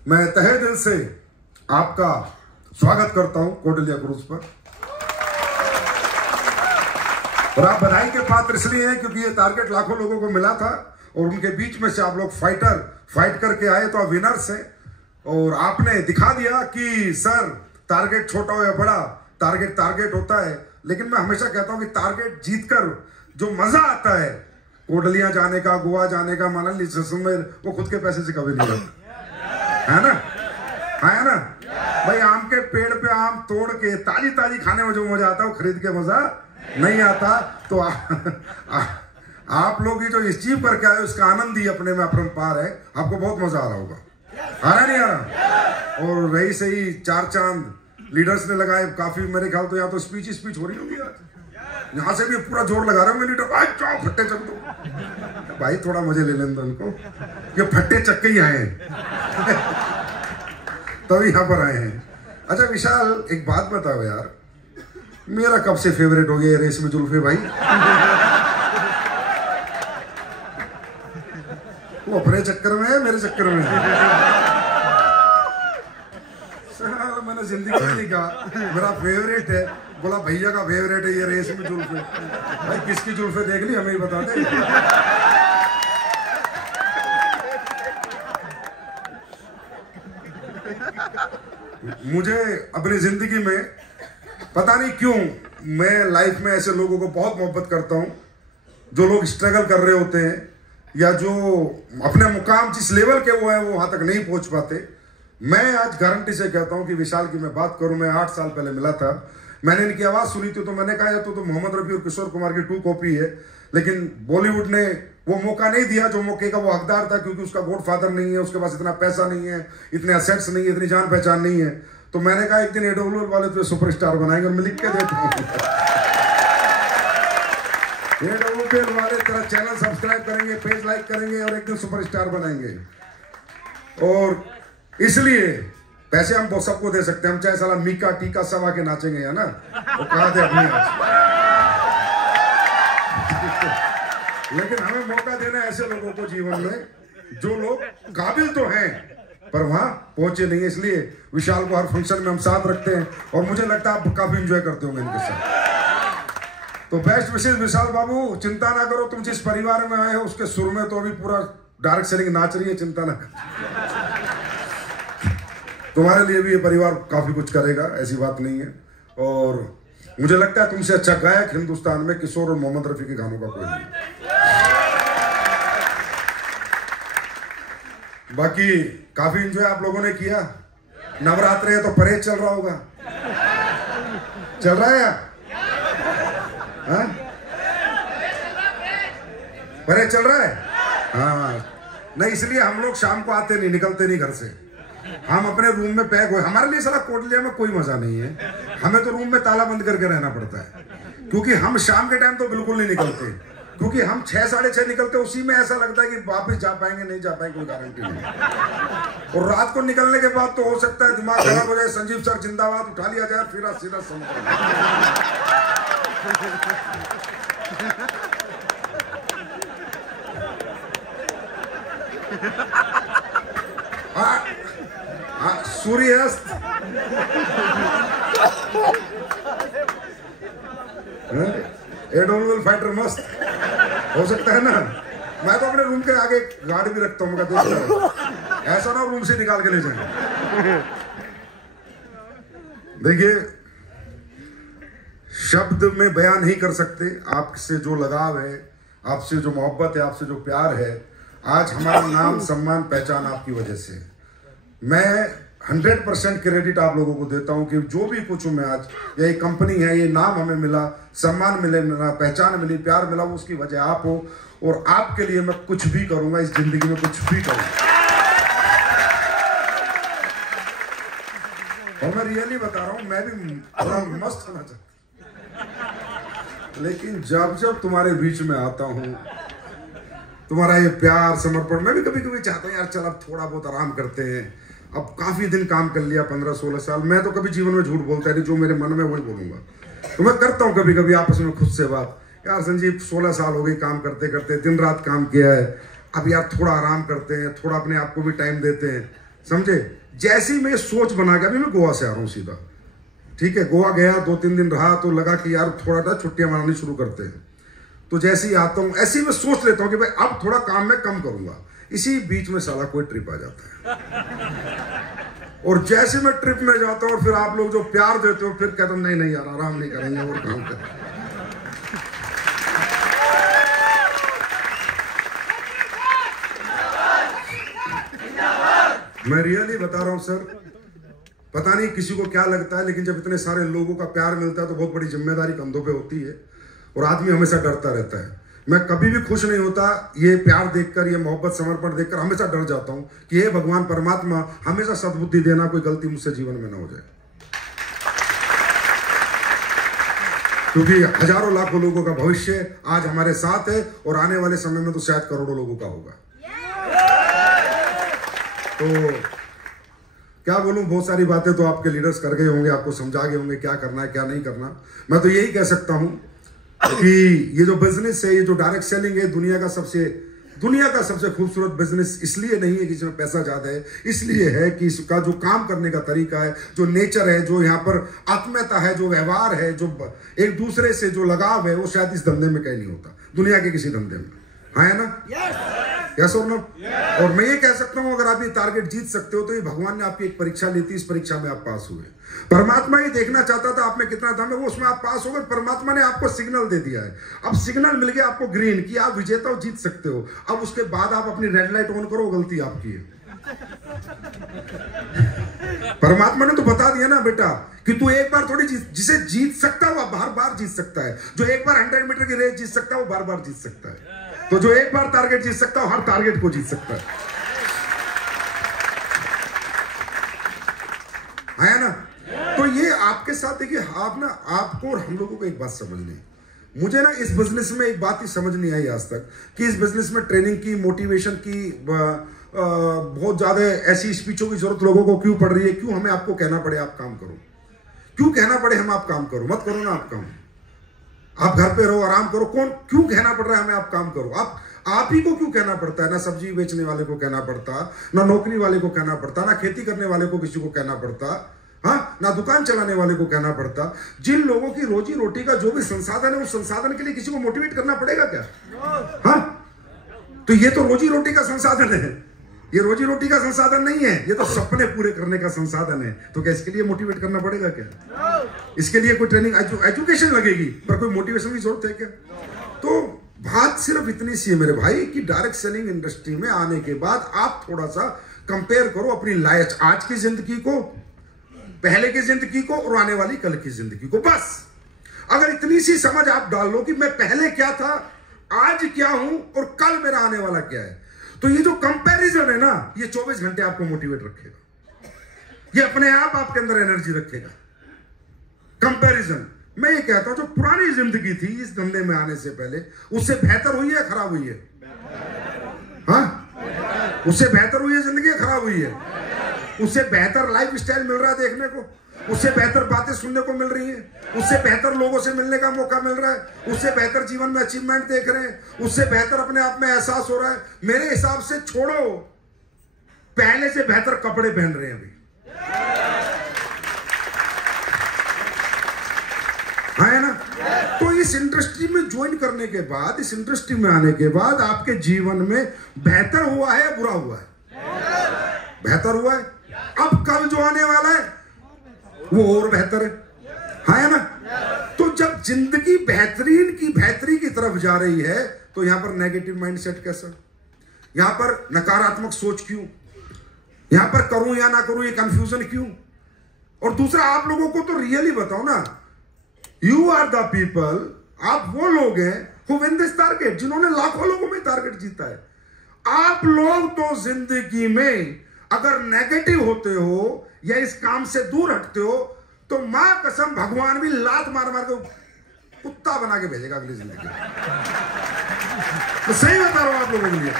मैं तहे दिल से आपका स्वागत करता हूं कौटिल्य क्रूज पर। और आप बधाई के पात्र इसलिए हैं क्योंकि ये टारगेट लाखों लोगों को मिला था और उनके बीच में से आप लोग फाइट करके आए, तो आप विनर्स हैं। और आपने दिखा दिया कि सर टारगेट छोटा हो या बड़ा, टारगेट होता है। लेकिन मैं हमेशा कहता हूं कि टारगेट जीतकर जो मजा आता है, कोटलियां जाने का, गोवा जाने का, मनाली में, वो खुद के पैसे से कभी नहीं आता है ना, है ना भाई। आम के पेड़ पे आम तोड़ के ताजी खाने में जो मजा आता है वो खरीद के मजा नहीं आता। तो आप लोग ये जो अचीव करके आए उसका आनंद ही अपने में अपरंपार है। आपको बहुत मजा आ रहा होगा, आ रहा नहीं आ रहा। और रही सही 4 चांद लीडर्स ने लगाए काफी, मेरे ख्याल तो यहाँ तो स्पीच हो रही होगी आज। यहाँ से भी पूरा जोर लगा रहे होंगे लीडर, भाई जाओ फट्टे चक दो भाई, थोड़ा मजे ले लें उनको, ये फट्टे चक्के ही आए तभी यहाँ पर आए हैं। अच्छा विशाल, एक बात बताओ यार, मेरा कब से फेवरेट हो गया रेस में जुल्फे भाई? वो अपने चक्कर में है, मेरे चक्कर में है। मैंने जिंदगी में नहीं कहा मेरा फेवरेट है, बोला भैया का फेवरेट है ये रेस में जुल्फे। भाई किसकी जुल्फे देख ली हमें ही बता दे। मुझे अपनी जिंदगी में पता नहीं क्यों मैं लाइफ में ऐसे लोगों को बहुत मोहब्बत करता हूं जो लोग स्ट्रगल कर रहे होते हैं या जो अपने मुकाम जिस लेवल के वो है वो वहां तक नहीं पहुंच पाते। मैं आज गारंटी से कहता हूं कि विशाल की मैं बात करूं, मैं 8 साल पहले मिला था, मैंने इनकी आवाज सुनी थी तो मैंने कहा तो मोहम्मद रफी और किशोर कुमार की 2 कॉपी है। लेकिन बॉलीवुड ने वो मौका नहीं दिया जो मौके का वो हकदार था, क्योंकि उसका गॉडफादर नहीं है, उसके पास इतना पैसा नहीं है, इतने असेट्स नहीं है, इतनी जान पहचान नहीं है। तो मैंने कहा एक दिन एडोलर वाले तो सुपरस्टार बनाएंगे, और मैं लिख के देता हूँ एडोलर वाले तेरा चैनल सब्सक्राइब करेंगे, पेज लाइक करेंगे और एक दिन सुपरस्टार बनाएंगे। और इसलिए पैसे हम सबको दे सकते हैं, हम चाहे साला मीका टीका सवा के नाचेंगे है ना, वो कहा थे अपनी आज। लेकिन हमें मौका देना है ऐसे लोगों को जीवन में जो लोग काबिल तो हैं पर वहां पहुंचे नहीं है। इसलिए विशाल को हर फंक्शन में हम साथ रखते हैं और मुझे लगता है आप काफी एंजॉय करते होंगे इनके साथ। तो बेस्ट विशेष विशाल बाबू, चिंता ना करो, तुम जिस परिवार में आए हो उसके सुर में तो अभी पूरा डायरेक्ट सेलिंग नाच रही है, चिंता ना कर। तुम्हारे लिए भी ये परिवार काफी कुछ करेगा, ऐसी बात नहीं है। और मुझे लगता है तुमसे अच्छा गायक हिंदुस्तान में किशोर और मोहम्मद रफी के गानों का कोई नहीं। बाकी काफी एंजॉय आप लोगों ने किया। नवरात्र है तो परेड चल रहा होगा, चल रहा है यार? परेड चल रहा है? हाँ नहीं, इसलिए हम लोग शाम को आते नहीं, निकलते नहीं घर से, हम अपने रूम में पैक हुए। हमारे लिए साला कोटलिया में कोई मजा नहीं है, हमें तो रूम में ताला बंद करके रहना पड़ता है, क्योंकि हम शाम के टाइम तो बिल्कुल नहीं निकलते, क्योंकि हम 6 साढ़े 6 निकलते, उसी में ऐसा लगता है कि वापस जा पाएंगे नहीं जा पाएंगे, कोई गारंटी नहीं। और रात को निकलने के बाद तो हो सकता है दिमाग खराब हो जाए, संजीव सर जिंदाबाद उठा लिया जाए, फिर सीधा सूर्यास्त एडोलवेल फाइटर मस्त हो सकता है ना। मैं तो अपने रूम के आगे गाड़ी भी रखता हूँ, ऐसा ना रूम से निकाल के ले जाए। देखिए शब्द में बयान नहीं कर सकते आपसे जो लगाव है, आपसे जो मोहब्बत है, आपसे जो प्यार है। आज हमारा नाम सम्मान पहचान आपकी वजह से। मैं 100% क्रेडिट आप लोगों को देता हूं कि जो भी कुछ हूं मैं आज, ये कंपनी है, ये नाम हमें मिला, सम्मान मिला, पहचान मिली, प्यार मिला, वो उसकी वजह आप हो। और आपके लिए मैं कुछ भी करूंगा इस जिंदगी में, कुछ भी करूंगा। और मैं रियली बता रहा हूं, मैं भी थोड़ा मस्त होना चाहता, लेकिन जब जब तुम्हारे बीच में आता हूं, तुम्हारा ये प्यार समर्पण, मैं भी कभी कभी चाहता हूँ यार चल अब थोड़ा बहुत आराम करते हैं। अब काफी दिन काम कर लिया, 15-16 साल। मैं तो कभी जीवन में झूठ बोलता नहीं, जो मेरे मन में वही बोलूंगा। तो मैं करता हूँ कभी कभी आपस में खुद से बात, यार संजीव 16 साल हो गए काम करते करते, दिन रात काम किया है, अब यार थोड़ा आराम करते हैं, थोड़ा अपने आप को भी टाइम देते हैं। समझे? जैसी मैं सोच बना के, अभी मैं गोवा से आ रहा हूँ सीधा, ठीक है, गोवा गया 2-3 दिन रहा तो लगा कि यार थोड़ा सा छुट्टियां मनानी शुरू करते हैं। तो जैसे ही आता हूँ ऐसे ही मैं सोच लेता हूँ कि भाई अब थोड़ा काम मैं कम करूंगा। इसी बीच में साला कोई ट्रिप आ जाता है और जैसे मैं ट्रिप में जाता हूँ और फिर आप लोग जो प्यार देते हो फिर कहते हो नहीं नहीं यार आराम नहीं करेंगे और काम करेंगे। मैं रियली बता रहा हूं सर, पता नहीं किसी को क्या लगता है लेकिन जब इतने सारे लोगों का प्यार मिलता है तो बहुत बड़ी जिम्मेदारी कंधों पे होती है और आदमी हमेशा डरता रहता है। मैं कभी भी खुश नहीं होता, ये प्यार देखकर, ये मोहब्बत समर्पण देखकर हमेशा डर जाता हूं कि हे भगवान परमात्मा हमेशा सद्बुद्धि देना, कोई गलती मुझसे जीवन में ना हो जाए, क्योंकि हजारों लाखों लोगों का भविष्य आज हमारे साथ है और आने वाले समय में तो शायद करोड़ों लोगों का होगा। तो क्या बोलूं, बहुत सारी बातें तो आपके लीडर्स कर गए होंगे, आपको समझा गए होंगे क्या करना है क्या नहीं करना। मैं तो यही कह सकता हूं कि ये जो बिजनेस है, ये जो डायरेक्ट सेलिंग है, दुनिया का सबसे खूबसूरत बिजनेस इसलिए नहीं है कि इसमें पैसा ज्यादा है, इसलिए है कि इसका जो काम करने का तरीका है, जो नेचर है, जो यहाँ पर आत्मीयता है, जो व्यवहार है, जो एक दूसरे से जो लगाव है, वो शायद इस धंधे में कहीं नहीं होता, दुनिया के किसी धंधे में। हाँ है ना? यस और नो? और मैं ये कह सकता हूं अगर आप ये टारगेट जीत सकते हो तो ये भगवान ने आपकी एक परीक्षा ली थी, इस परीक्षा में आप पास हुए। परमात्मा ये देखना चाहता था आप में कितना दम है, वो उसमें आप पास हो गए। परमात्मा ने आपको सिग्नल दे दिया है, अब सिग्नल मिल गया आपको ग्रीन कि आप विजेता हो, जीत सकते हो। अब उसके बाद आप अपनी रेड लाइट ऑन करो, गलती आपकी है। परमात्मा ने तो बता दिया ना बेटा कि तू एक बार थोड़ी जिसे जीत सकता है वो बार बार जीत सकता है। जो एक बार 100 मीटर की रेस जीत सकता है वो बार बार जीत सकता है। तो जो एक बार टारगेट जीत सकता है हर टारगेट को जीत सकता है ना? तो ये आपके साथ देखिए, आप ना, आपको और हम लोगों को एक बात समझनी है। मुझे ना इस बिजनेस में एक बात ही समझ नहीं आई आज तक कि इस बिजनेस में ट्रेनिंग की, मोटिवेशन की, बहुत ज्यादा ऐसी स्पीचों की जरूरत लोगों को क्यों पड़ रही है? क्यों हमें आपको कहना पड़े आप काम करो? क्यों कहना पड़े हम आप काम करो? मत करो ना आप काम, आप घर पे रहो, आराम करो। कौन क्यों कहना पड़ रहा है हमें आप काम करो? आप ही को क्यों कहना पड़ता है? ना सब्जी बेचने वाले को कहना पड़ता, ना नौकरी वाले को कहना पड़ता, ना खेती करने वाले को किसी को कहना पड़ता, हाँ, ना दुकान चलाने वाले को कहना पड़ता। जिन लोगों की रोजी रोटी का जो भी संसाधन है, उस संसाधन के लिए किसी को मोटिवेट करना पड़ेगा क्या? हाँ, तो ये तो रोजी रोटी का संसाधन है, ये रोजी रोटी का संसाधन नहीं है, ये तो सपने पूरे करने का संसाधन है। तो क्या इसके लिए मोटिवेट करना पड़ेगा क्या? इसके लिए कोई ट्रेनिंग, एजुकेशन लगेगी, पर कोई मोटिवेशन की जरूरत है क्या? तो बात सिर्फ इतनी सी है मेरे भाई कि डायरेक्ट सेलिंग इंडस्ट्री में आने के बाद आप थोड़ा सा कंपेयर करो अपनी लाइफ, आज की जिंदगी को, पहले की जिंदगी को और आने वाली कल की जिंदगी को। बस अगर इतनी सी समझ आप डाल लो कि मैं पहले क्या था, आज क्या हूं और कल मेरा आने वाला क्या है, तो ये जो कंपैरिजन है ना, ये 24 घंटे आपको मोटिवेट रखेगा, ये अपने आप आपके अंदर एनर्जी रखेगा। कंपैरिजन, मैं ये कहता हूं जो पुरानी जिंदगी थी इस धंधे में आने से पहले, उससे बेहतर हुई है खराब हुई है? हाँ, उससे बेहतर हुई है जिंदगी, खराब हुई है? उससे बेहतर लाइफ स्टाइल मिल रहा है देखने को, उससे बेहतर बातें सुनने को मिल रही हैं, उससे बेहतर लोगों से मिलने का मौका मिल रहा है, उससे बेहतर जीवन में अचीवमेंट देख रहे हैं, उससे बेहतर अपने आप में एहसास हो रहा है। मेरे हिसाब से छोड़ो, पहले से बेहतर कपड़े पहन रहे हैं अभी, है ना? तो इस इंडस्ट्री में ज्वाइन करने के बाद, इस इंडस्ट्री में आने के बाद आपके जीवन में बेहतर हुआ है, बुरा हुआ है? बेहतर हुआ है। अब कल जो आने वाला है वो और बेहतर है ना? तो जब जिंदगी बेहतरीन की बेहतरी की तरफ जा रही है तो यहां पर नेगेटिव माइंडसेट कैसा? यहां पर नकारात्मक सोच क्यों? यहां पर करूं या ना करूं ये कंफ्यूजन क्यों? और दूसरा, आप लोगों को तो रियली बताओ ना, यू आर द पीपल, आप वो लोग हैं हु विन दिस टारगेट, जिन्होंने लाखों लोगों में टारगेट जीता है। आप लोग तो जिंदगी में अगर नेगेटिव होते हो या इस काम से दूर हटते हो तो मां कसम भगवान भी लात मार मार के कुत्ता बना के भेजेगा अगली जिंदगी। तो सही बता रहा हूं आप लोगों के लिए।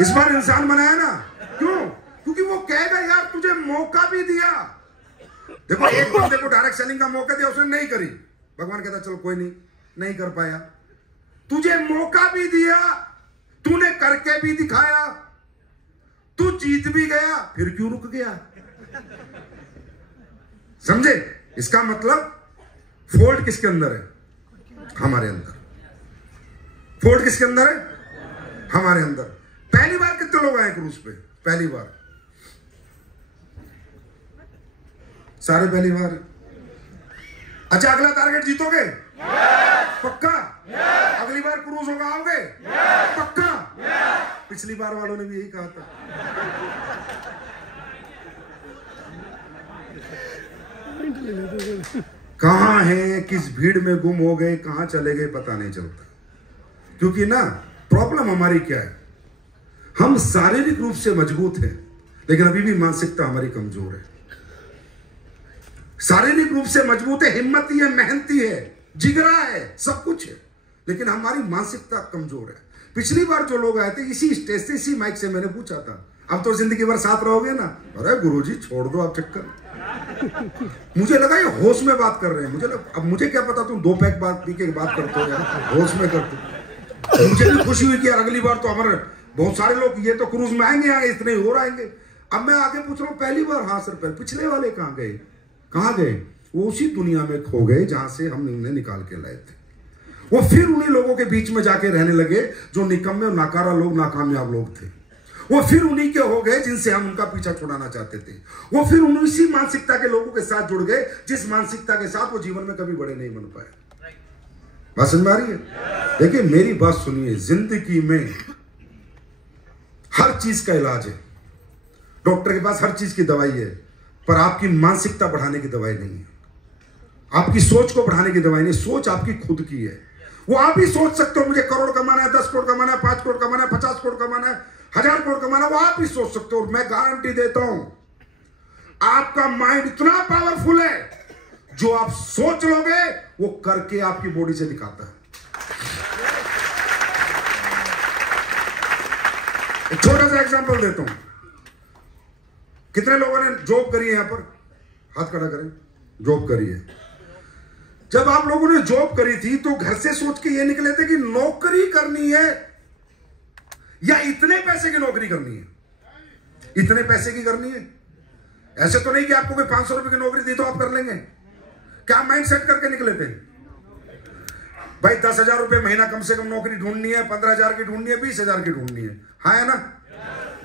इस बार इंसान बनाया ना, क्यों? क्योंकि वो कहेगा यार तुझे मौका भी दिया। देखो, एक बंदे को डायरेक्ट सेलिंग का मौका दिया, उसने नहीं करी, भगवान कहता चलो कोई नहीं कर पाया, तुझे मौका भी दिया, तूने करके भी दिखाया, तू जीत भी गया, फिर क्यों रुक गया? समझे? इसका मतलब फॉल्ट किसके अंदर है? हमारे अंदर। फॉल्ट किसके अंदर है? हमारे अंदर। पहली बार कितने लोग आए क्रूज पे? पहली बार सारे पहली बार। अच्छा, अगला टारगेट जीतोगे? पक्का? अगली बार क्रूज होगा, आओगे? पक्का? पिछली बार वालों ने भी यही कहा था। कहां हैं, किस भीड़ में गुम हो गए, कहां चले गए पता नहीं चलता। क्योंकि ना प्रॉब्लम हमारी क्या है, हम शारीरिक रूप से मजबूत हैं लेकिन अभी भी मानसिकता हमारी कमजोर है। शारीरिक रूप से मजबूत है, हिम्मती है, मेहनती है, जिगरा है, सब कुछ है, लेकिन हमारी मानसिकता कमजोर है। पिछली बार जो लोग आए थे इसी स्टेज से, इसी माइक से मैंने पूछा था, अब तो जिंदगी भर साथ रहोगे ना? अरे गुरुजी छोड़ दो आप चक्कर। मुझे लगा ये होश में बात कर रहे हैं। अब मुझे क्या पता तुम 2 पैक बात पी के बात करते हो यार, होश में करते हो। मुझे भी खुशी हुई कि यार अगली बार तो हमारे बहुत सारे लोग ये तो क्रूज में आएंगे, इतने ही और आएंगे। अब मैं आगे पूछ रहा हूँ पहली बार, हाँ सर पहले। पिछले वाले कहाँ गए? कहाँ गए? वो उसी दुनिया में खो गए जहां से हम उन्हें निकाल के लाए थे। वो फिर उन्हीं लोगों के बीच में जाके रहने लगे जो निकम्मे, नाकारा लोग, नाकामयाब लोग थे। वो फिर उन्हीं के हो गए जिनसे हम उनका पीछा छुड़ाना चाहते थे। वो फिर उसी मानसिकता के लोगों के साथ जुड़ गए जिस मानसिकता के साथ वो जीवन में कभी बड़े नहीं बन पाए। बात समझ में आ रही है? देखिए मेरी बात सुनिए, जिंदगी में हर चीज का इलाज है। डॉक्टर के पास हर चीज की दवाई है, पर आपकी मानसिकता बढ़ाने की दवाई नहीं है। आपकी सोच को बढ़ाने की दवाई नहीं, सोच आपकी खुद की है। वो आप ही सोच सकते हो मुझे करोड़ कमाना है, 10 करोड़ कमाना है, 5 करोड़ कमाना है, 50 करोड़ कमाना है, 1000 करोड़ कमाना, वो आप ही सोच सकते हो। और मैं गारंटी देता हूं आपका माइंड इतना पावरफुल है, जो आप सोच लोगे वो करके आपकी बॉडी से दिखाता है। एक छोटा सा एग्जांपल देता हूं। कितने लोगों ने जॉब करी है? यहां पर हाथ खड़ा करें। जॉब करी है। जब आप लोगों ने जॉब करी थी तो घर से सोच के ये निकले थे कि नौकरी करनी है या इतने पैसे की नौकरी करनी है? इतने पैसे की करनी है। ऐसे तो नहीं कि आपको कोई 500 रुपए की नौकरी दी तो आप कर लेंगे। क्या माइंड सेट करके निकले थे? भाई 10,000 रुपए महीना कम से कम नौकरी ढूंढनी है, 15,000 की ढूंढनी है, 20,000 की ढूंढनी है। हाँ है ना?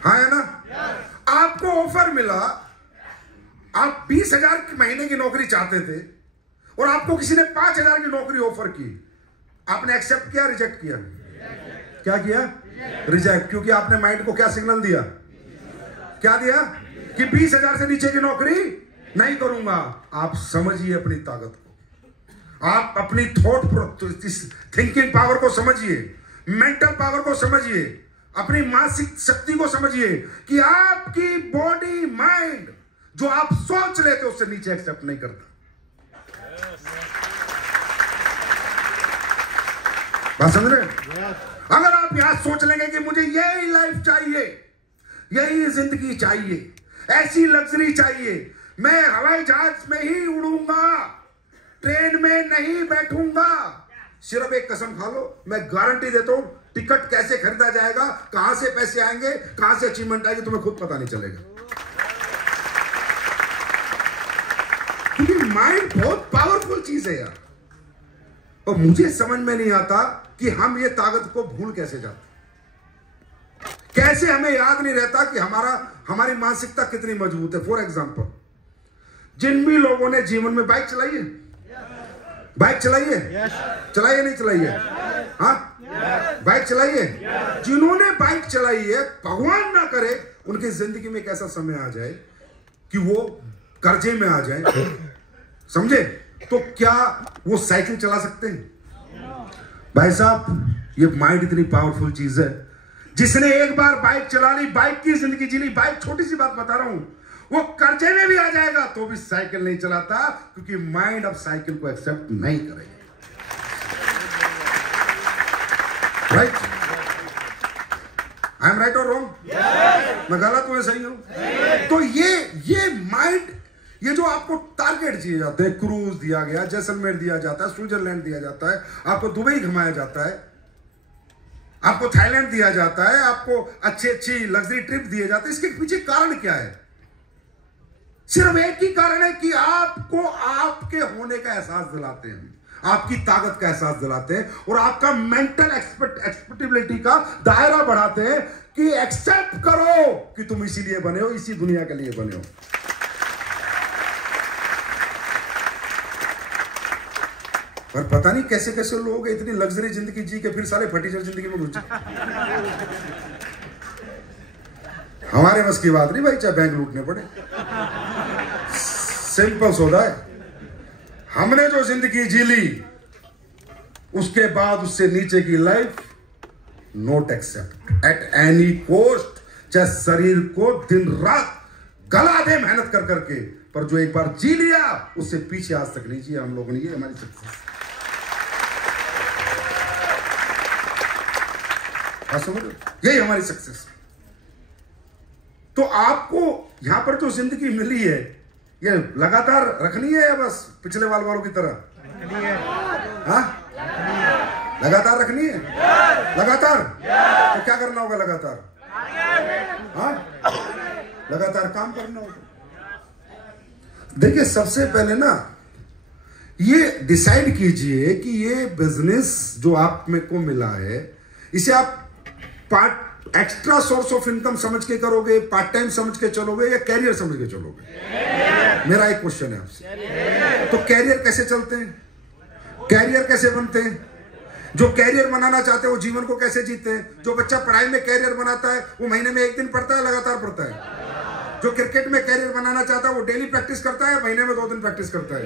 हाँ है ना? आपको ऑफर मिला, आप 20,000 की महीने की नौकरी चाहते थे और आपको किसी ने 5,000 की नौकरी ऑफर की। आपने एक्सेप्ट किया, रिजेक्ट किया? क्या किया? रिजेक्ट। क्योंकि आपने माइंड को क्या सिग्नल दिया? क्या दिया? कि 20,000 से नीचे की नौकरी नहीं करूंगा। आप समझिए अपनी ताकत को, आप अपनी थिंकिंग पावर को समझिए, मेंटल पावर को समझिए, अपनी मानसिक शक्ति को समझिए कि आपकी बॉडी, माइंड जो आप सोच लेते उससे नीचे एक्सेप्ट नहीं करता। बात समझ रहे? अगर आप यहां सोच लेंगे कि मुझे यही लाइफ चाहिए, यही जिंदगी चाहिए, ऐसी लग्जरी चाहिए, मैं हवाई जहाज में ही उड़ूंगा, ट्रेन में नहीं बैठूंगा, सिर्फ एक कसम खा लो, मैं गारंटी देता हूं टिकट कैसे खरीदा जाएगा, कहां से पैसे आएंगे, कहां से अचीवमेंट आएगी, तुम्हें खुद पता नहीं चलेगा। क्योंकि माइंड बहुत पावरफुल चीज है यार। और मुझे समझ में नहीं आता कि हम ये ताकत को भूल कैसे जाते, कैसे हमें याद नहीं रहता कि हमारी मानसिकता कितनी मजबूत है। फॉर एग्जाम्पल, जिन भी लोगों ने जीवन में बाइक चलाई है, बाइक चलाई है, चलाई है नहीं चलाई है? हाँ, बाइक चलाई है। जिन्होंने बाइक चलाई है, भगवान ना करे उनकी जिंदगी में एक ऐसा समय आ जाए कि वो कर्जे में आ जाए, समझे, तो क्या वो साइकिल चला सकते हैं? भाई साहब, ये माइंड इतनी पावरफुल चीज है, जिसने एक बार बाइक चला ली, बाइक की जिंदगी जी ली। बाइक, छोटी सी बात बता रहा हूं, वो कर्जे में भी आ जाएगा तो भी साइकिल नहीं चलाता, क्योंकि माइंड अब साइकिल को एक्सेप्ट नहीं करेगा। राइट? आई एम राइट और रॉन्ग? मैं गलत हूं या सही हूं? तो ये माइंड, ये जो आपको टारगेट दिए जाते हैं, क्रूज दिया गया, जैसलमेर दिया जाता है, स्विट्जरलैंड दिया जाता है, आपको दुबई घुमाया जाता है, आपको थाईलैंड दिया जाता है, आपको अच्छी अच्छी लग्जरी ट्रिप दिए जाते हैं, इसके पीछे कारण क्या है? सिर्फ एक ही कारण है कि आपको आपके होने का एहसास दिलाते हैं, आपकी ताकत का एहसास दिलाते हैं और आपका मेंटल एक्सपेक्टेबिलिटी का दायरा बढ़ाते हैं कि एक्सेप्ट करो कि तुम इसीलिए बने हो, इसी दुनिया के लिए बने हो। पर पता नहीं कैसे कैसे लोग इतनी लग्जरी जिंदगी जी के फिर सारे फटीचर जिंदगी में घुस जाए। हमारे बस की बात नहीं भाई, चाहे बैंक लूटने पड़े, सिंपल सौदा है। हमने जो जिंदगी जी ली उसके बाद उससे नीचे की life not accept at any cost, चाहे शरीर को दिन रात गला दे मेहनत कर करके, पर जो एक बार जी लिया उससे पीछे आज तक नहीं जिया हम लोगों ने। ये हमारी सक्सेस। यही हमारी सक्सेस। तो आपको यहां पर जो जिंदगी मिली है ये लगातार रखनी है या बस पिछले वालों की तरह? हाँ, लगातार रखनी है। लगातार तो क्या करना होगा? लगातार हाँ, लगातार काम करना होगा। देखिए, सबसे पहले ना ये डिसाइड कीजिए कि ये बिजनेस जो आप में को मिला है इसे आप part extra source of income समझ के करोगे, पार्ट टाइम समझ के चलोगे या कैरियर समझ के चलोगे? मेरा एक क्वेश्चन है आपसे। तो कैरियर कैसे चलते हैं, कैरियर कैसे बनते हैं? जो कैरियर बनाना चाहते हैं वो जीवन को कैसे जीते हैं? जो बच्चा पढ़ाई में कैरियर बनाता है वो महीने में एक दिन पढ़ता है, लगातार पढ़ता है। जो क्रिकेट में कैरियर बनाना चाहता है वो डेली प्रैक्टिस करता है, महीने में 2 दिन प्रैक्टिस करता है।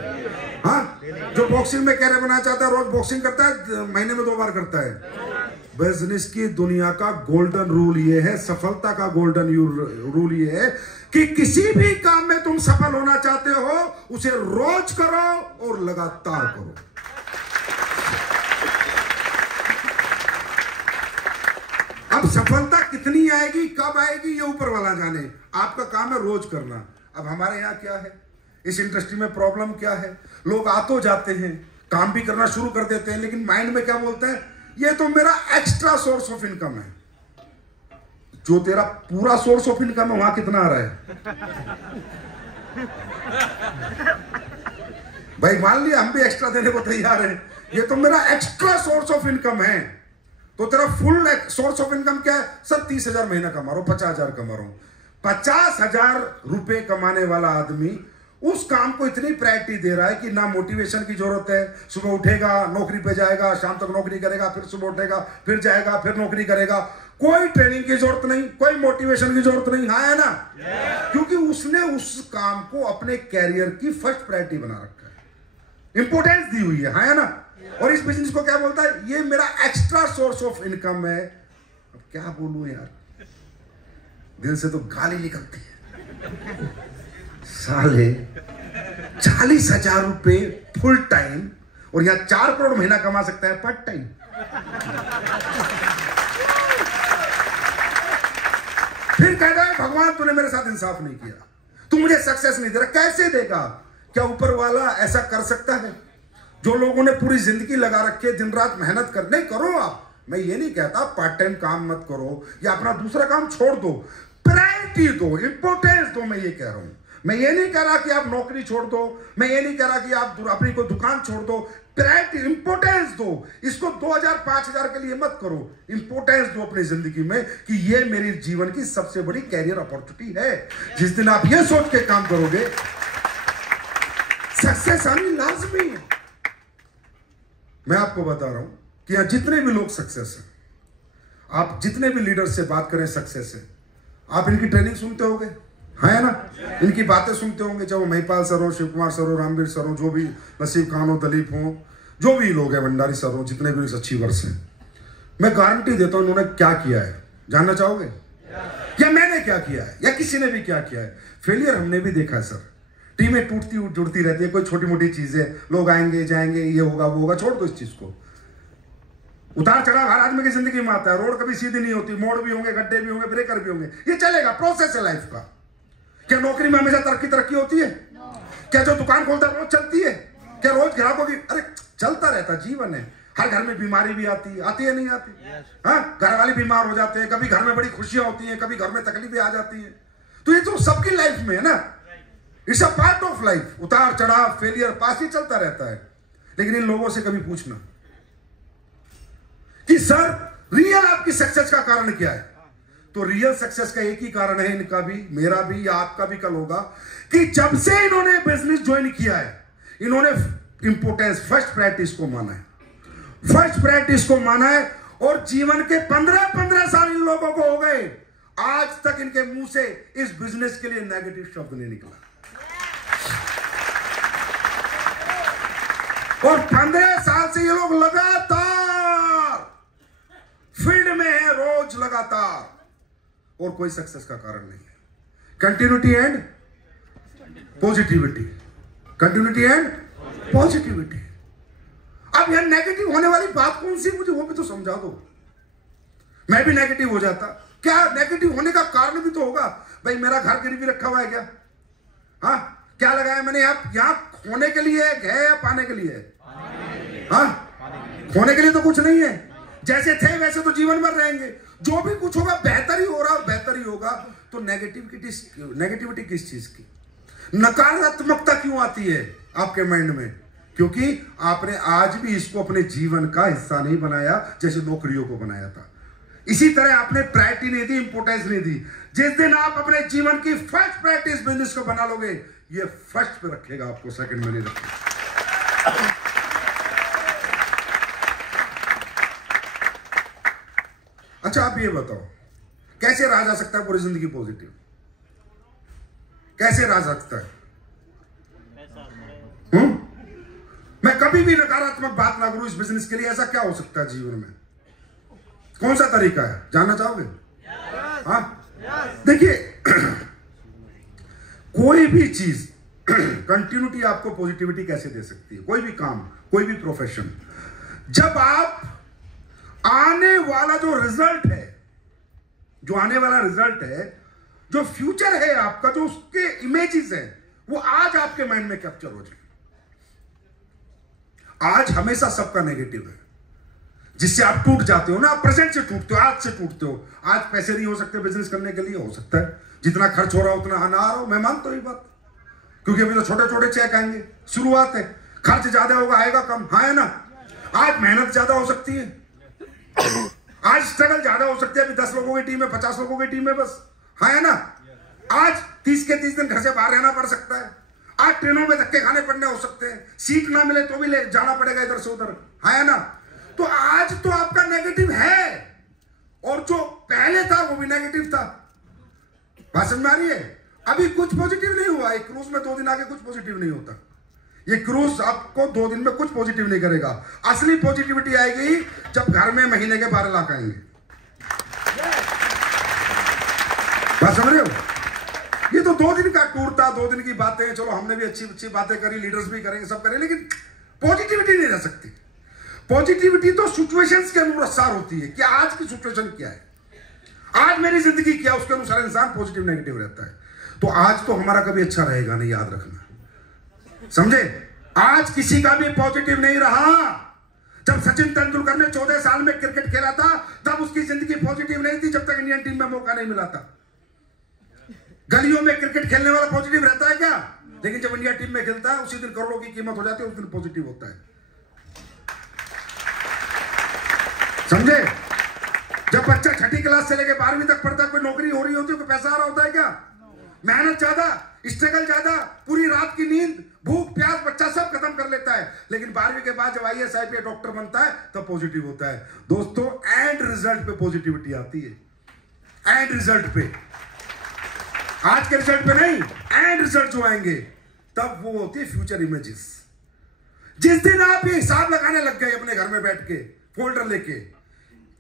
हाँ, जो बॉक्सिंग में कैरियर बनाना चाहता है रोज बॉक्सिंग करता है, महीने में 2 बार करता है। बिजनेस की दुनिया का गोल्डन रूल ये है, सफलता का गोल्डन रूल ये है कि किसी भी काम में तुम सफल होना चाहते हो उसे रोज करो और लगातार करो। अब सफलता कितनी आएगी, कब आएगी, ये ऊपर वाला जाने। आपका काम है रोज करना। अब हमारे यहाँ क्या है, इस इंडस्ट्री में प्रॉब्लम क्या है, लोग आ तो जाते हैं, काम भी करना शुरू कर देते हैं, लेकिन माइंड में क्या बोलते हैं, ये तो मेरा एक्स्ट्रा सोर्स ऑफ इनकम है। जो तेरा पूरा सोर्स ऑफ इनकम है वहां कितना आ रहा है? भाई मान लिया हम भी एक्स्ट्रा देने को तैयार हैं, ये तो मेरा एक्स्ट्रा सोर्स ऑफ इनकम है। तो तेरा फुल सोर्स ऑफ इनकम क्या है? सर 30,000 महीना कमा रहा हूं, 50,000 कमा रहा हूं। 50,000 रुपए कमाने वाला आदमी उस काम को इतनी प्रायोरिटी दे रहा है कि ना मोटिवेशन की जरूरत है। सुबह उठेगा, नौकरी पे जाएगा, शाम तक नौकरी करेगा, फिर सुबह उठेगा, फिर जाएगा, फिर नौकरी करेगा। कोई ट्रेनिंग की जरूरत नहीं, कोई मोटिवेशन की जरूरत नहीं। हाँ है ना? क्योंकि उसने उस काम को अपने कैरियर की फर्स्ट प्रायोरिटी बना रखा है, इंपोर्टेंस दी हुई है। हाँ है ना? और इस बिजनेस को क्या बोलता है, ये मेरा एक्स्ट्रा सोर्स ऑफ इनकम है। अब क्या बोलूं यार, दिल से तो गाली निकलती है। साले 40,000 रुपए फुल टाइम और यहां 4 करोड़ महीना कमा सकता है पार्ट टाइम। फिर कहता है भगवान तूने मेरे साथ इंसाफ नहीं किया, तू मुझे सक्सेस नहीं दे रहा। कैसे देगा? क्या ऊपर वाला ऐसा कर सकता है? जो लोगों ने पूरी जिंदगी लगा रखी है, दिन रात मेहनत कर, नहीं करो आप। मैं ये नहीं कहता पार्ट टाइम काम मत करो या अपना दूसरा काम छोड़ दो, प्रायोरिटी दो, इंपोर्टेंस दो। मैं ये कह रहा हूं, मैं ये नहीं कह रहा कि आप नौकरी छोड़ दो, मैं ये नहीं कह रहा कि आप अपनी कोई दुकान छोड़ दो। प्रायोरिटी, इंपोर्टेंस दो। इसको 2,000 5,000 के लिए मत करो, इंपोर्टेंस दो अपनी जिंदगी में कि ये मेरी जीवन की सबसे बड़ी कैरियर अपॉर्चुनिटी है। जिस दिन आप ये सोच के काम करोगे, सक्सेस आनी लाजमी है। मैं आपको बता रहा हूं कि यहां जितने भी लोग सक्सेस हैं, आप जितने भी लीडर से बात करें सक्सेस है, आप इनकी ट्रेनिंग सुनते होंगे। हाँ है ना? इनकी बातें सुनते होंगे, चाहे वो महिपाल सर हो, शिव कुमार सर हो, रामवीर सर हो, जो भी, नसीब खान हो, दलीप हो, जो भी लोग हैं, भंडारी सर हो, जितने भी अचीवर्स हैं, मैं गारंटी देता हूं उन्होंने क्या किया है। जानना चाहोगे? या मैंने क्या किया है, या किसी ने भी क्या किया है? फेलियर हमने भी देखा है सर। टीमें टूटती जुड़ती रहती है, कोई छोटी मोटी चीजें, लोग आएंगे जाएंगे, ये होगा वो होगा, छोड़ दो इस चीज को। उतार चढ़ाव हर आदमी की जिंदगी में आता है। रोड कभी सीधी नहीं होती, मोड़ भी होंगे, गड्ढे भी होंगे, ब्रेकर भी होंगे, ये चलेगा, प्रोसेस है लाइफ का। क्या नौकरी में हमेशा तरक्की होती है? क्या जो दुकान खोलता है रोज चलती है? क्या रोज ग्राहकों की, अरे चलता रहता जीवन है। हर घर में बीमारी भी आती है नहीं आती? हाँ, घर वाले बीमार हो जाते हैं, कभी घर में बड़ी खुशियां होती हैं, कभी घर में तकलीफें आ जाती हैं। तो ये तो सबकी लाइफ में है ना, it's a part of life. उतार चढ़ाव, फेलियर, पास ही चलता रहता है। लेकिन इन लोगों से कभी पूछना कि सर रियल आपकी सक्सेस का कारण क्या है, तो रियल सक्सेस का एक ही कारण है, इनका भी, मेरा भी, या आपका भी कल होगा, कि जब से इन्होंने बिजनेस ज्वाइन किया है, इन्होंने इंपोर्टेंस, फर्स्ट प्रायोरिटी को माना है, फर्स्ट प्रायोरिटी को माना है। और जीवन के 15-15 साल इन लोगों को हो गए, आज तक इनके मुंह से इस बिजनेस के लिए नेगेटिव शब्द नहीं निकला। और 15 साल से ये लोग लगातार फील्ड में है, रोज लगातार, और कोई सक्सेस का कारण नहीं है। Continuity and positivity, continuity and positivity. अब यहां नेगेटिव होने वाली बात कौन सी, मुझे वो भी तो समझा दो। मैं भी नेगेटिव हो जाता, क्या नेगेटिव होने का कारण भी तो होगा। भाई मेरा घर गिरवी रखा हुआ है क्या? हाँ, क्या लगाया मैंने? यहां खोने के लिए है या पाने के लिए? हाँ, खोने के लिए तो कुछ नहीं है। जैसे थे वैसे तो जीवन भर रहेंगे। जो भी कुछ होगा बेहतर ही हो रहा, बेहतर ही होगा। तो नेगेटिविटी किस चीज की, नकारात्मकता क्यों आती है आपके माइंड में? क्योंकि आपने आज भी इसको अपने जीवन का हिस्सा नहीं बनाया, जैसे नौकरियों को बनाया था। इसी तरह आपने प्रायोरिटी नहीं दी, इंपोर्टेंस नहीं दी। जिस दिन आप अपने जीवन की फर्स्ट प्रायोरिटी बिजनेस को बना लोगे, ये फर्स्ट पे रखेगा आपको, सेकंड में नहीं रखेगा। अच्छा, आप ये बताओ, कैसे रहा जा सकता है पूरी जिंदगी पॉजिटिव? कैसे रहा सकता है? मैं कभी भी नकारात्मक बात ना करूं इस बिजनेस के लिए, ऐसा क्या हो सकता है जीवन में? कौन सा तरीका है, जानना चाहोगे? हाँ, देखिए, कोई भी चीज कंटिन्यूटी आपको पॉजिटिविटी कैसे दे सकती है? कोई भी काम, कोई भी प्रोफेशन, जब आप आने वाला जो रिजल्ट है, जो आने वाला रिजल्ट है, जो फ्यूचर है आपका, जो उसके इमेजेस है, वो आज आपके माइंड में कैप्चर हो जाए। आज हमेशा सबका नेगेटिव है, जिससे आप टूट जाते हो ना। आप प्रेजेंट से टूटते हो, आज से टूटते हो। आज पैसे नहीं हो सकते बिजनेस करने के लिए, हो सकता है जितना खर्च हो रहा हो उतना ना आ रहा हो, मैं मानता हूं ये बात, क्योंकि अभी तो छोटे छोटे चेक आएंगे, शुरुआत है। खर्च ज्यादा होगा, आएगा कम, हाँ है ना। आज मेहनत ज्यादा हो सकती है, आज स्ट्रगल ज्यादा हो सकती है। अभी 10 लोगों की टीम है, 50 लोगों की टीम है बस, हाँ है ना। आज 30 के 30 दिन घर से बाहर रहना पड़ सकता है। आज ट्रेनों में धक्के खाने पड़ने हो सकते हैं, सीट ना मिले तो भी ले जाना पड़ेगा इधर से उधर, है ना। तो आज तो आपका नेगेटिव है, और जो पहले था वो भी नेगेटिव था। बात समझ में आ रही है? अभी कुछ पॉजिटिव नहीं हुआ। एक क्रूज में 2 दिन आगे कुछ पॉजिटिव नहीं होता। ये क्रूज आपको 2 दिन में कुछ पॉजिटिव नहीं करेगा। असली पॉजिटिविटी आएगी जब घर में महीने के 12 लाख आएंगे। बात समझ रहे हो? ये तो 2 दिन का टूर था, 2 दिन की बातें, चलो हमने भी अच्छी अच्छी बातें करी, लीडर्स भी करेंगे, सब करेंगे, लेकिन पॉजिटिविटी नहीं रह सकती। पॉजिटिविटी तो सिचुएशंस के अनुसार होती है कि आज की सिचुएशन क्या है, आज मेरी जिंदगी क्या है, उसके अनुसार इंसान पॉजिटिव नेगेटिव रहता है। तो आज तो हमारा कभी अच्छा रहेगा नहीं, याद रखना, समझे। आज किसी का भी पॉजिटिव नहीं रहा। जब सचिन तेंदुलकर ने 14 साल में क्रिकेट खेला था, तब उसकी जिंदगी पॉजिटिव नहीं थी, जब तक इंडियन टीम में मौका नहीं मिला था। गलियों में क्रिकेट खेलने वाला पॉजिटिव रहता है क्या? लेकिन जब इंडिया टीम में खेलता है, उसी दिन करोड़ों की कीमत हो जाती है, उस दिन पॉजिटिव होता है, समझे। जब बच्चा 6ठी क्लास से लेकर 12वीं तक पढ़ता है, कोई नौकरी हो रही होती है, कोई पैसा आ रहा होता है क्या? मेहनत ज्यादा, स्ट्रगल ज्यादा, पूरी रात की नींद, भूख प्यास बच्चा सब खत्म कर लेता है। लेकिन 12वीं के बाद जब IAS IPS डॉक्टर बनता है, तब पॉजिटिव होता है। दोस्तों, एंड रिजल्ट पे पॉजिटिविटी आती है, एंड रिजल्ट पे, आज के रिजल्ट पे नहीं, एंड रिजल्ट जो आएंगे तब वो होती है फ्यूचर इमेजेस। जिस दिन आप ये हिसाब लगाने लग गए अपने घर में बैठ के, फोल्डर लेके,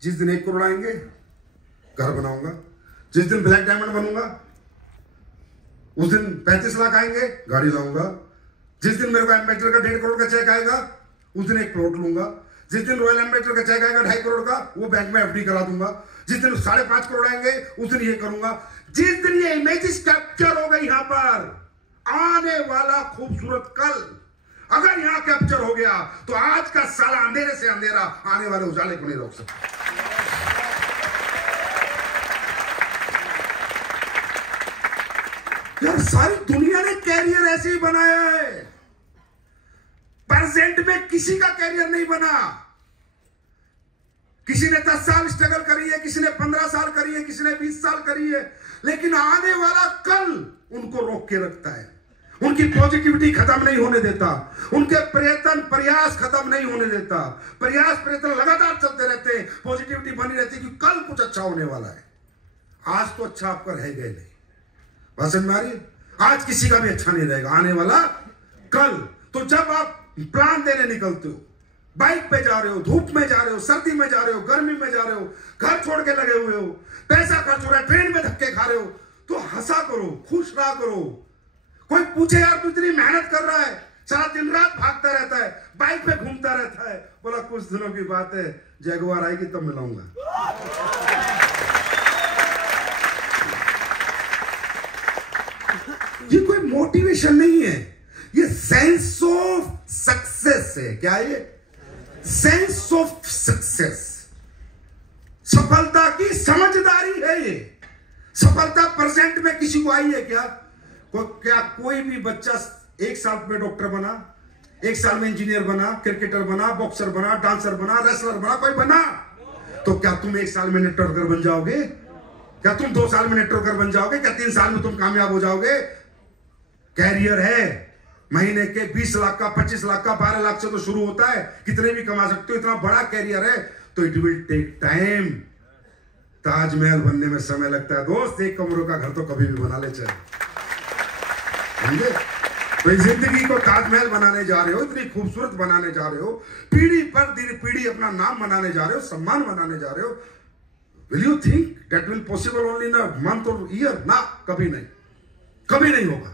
जिस दिन 1 करोड़ आएंगे घर बनाऊंगा, जिस दिन ब्लैक डायमंड बनूंगा उस दिन 35 लाख आएंगे, गाड़ी लाऊंगा, जिस दिन मेरे को एम्बेसडर का 1.5 करोड़ का चेक आएगा उस दिन 1 प्लॉट लूंगा, जिस दिन रॉयल एम्बेसडर का चेक आएगा 2.5 करोड़ का, वो बैंक में FD करा दूंगा, जिस दिन 5.5 करोड़ आएंगे उस दिन ये करूंगा। जिस दिन ये इमेजेस कैप्चर हो गई, यहां पर आने वाला खूबसूरत कल अगर यहां कैप्चर हो गया तो आज का साला अंधेरे से अंधेरा आने वाले उजाले को नहीं रोक सकता। यार सारी दुनिया ने कैरियर ऐसे ही बनाया है, प्रेजेंट में किसी का कैरियर नहीं बना। किसी ने 10 साल स्ट्रगल करी है, किसी ने 15 साल करी है, किसी ने 20 साल करी है, लेकिन आने वाला कल उनको रोक के रखता है। उनकी पॉजिटिविटी खत्म नहीं होने देता, उनके प्रयास खत्म नहीं होने देता। प्रयत्न लगातार चलते रहते हैं, पॉजिटिविटी बनी रहती है कि कल कुछ अच्छा होने वाला है। आज तो अच्छा आपका रह गए नहीं, बात समझ में आ रही है? आज किसी का भी अच्छा नहीं रहेगा, आने वाला कल। तो जब आप प्लान देने निकलते हो, बाइक पे जा रहे हो, धूप में जा रहे हो, सर्दी में जा रहे हो, गर्मी में जा रहे हो, घर छोड़ के लगे हुए हो, पैसा खर्च हो रहा है, ट्रेन में धक्के खा रहे हो, तो हंसा करो, खुश रहा करो। कोई पूछे यार तू इतनी मेहनत कर रहा है, सारा दिन रात भागता रहता है, बाइक पे घूमता रहता है, बोला कुछ दिनों की बात है, जगुआर आएगी तब मिलाऊंगा। ये कोई मोटिवेशन नहीं है, ये सेंस ऑफ सक्सेस है। क्या है ये? सेंस ऑफ सक्सेस, सफलता की समझदारी है ये। सफलता प्रेजेंट में किसी को आई है क्या? क्या कोई भी बच्चा 1 साल में डॉक्टर बना, 1 साल में इंजीनियर बना, क्रिकेटर बना, बॉक्सर बना, डांसर बना, रेसलर बना, कोई बना? तो क्या तुम 1 साल में नेटवर्कर बन जाओगे? क्या तुम 2 साल में नेटवर्कर बन जाओगे? क्या 3 साल में तुम कामयाब हो जाओगे? कैरियर है, महीने के 20 लाख का, 25 लाख का, 12 लाख से तो शुरू होता है, कितने भी कमा सकते हो। इतना बड़ा कैरियर है तो it will take time. Taj Mahal बनने में समय लगता है दोस्त, 1 कमरों का घर तो कभी भी बना ले चाहे, समझे? तो इस जिंदगी को ताजमहल बनाने जा रहे हो, इतनी खूबसूरत बनाने जा रहे हो, पीढ़ी पर पीढ़ी अपना नाम बनाने जा रहे हो, सम्मान बनाने जा रहे हो। Will you think that will possible only in a month और ईयर? ना, कभी नहीं, कभी नहीं होगा।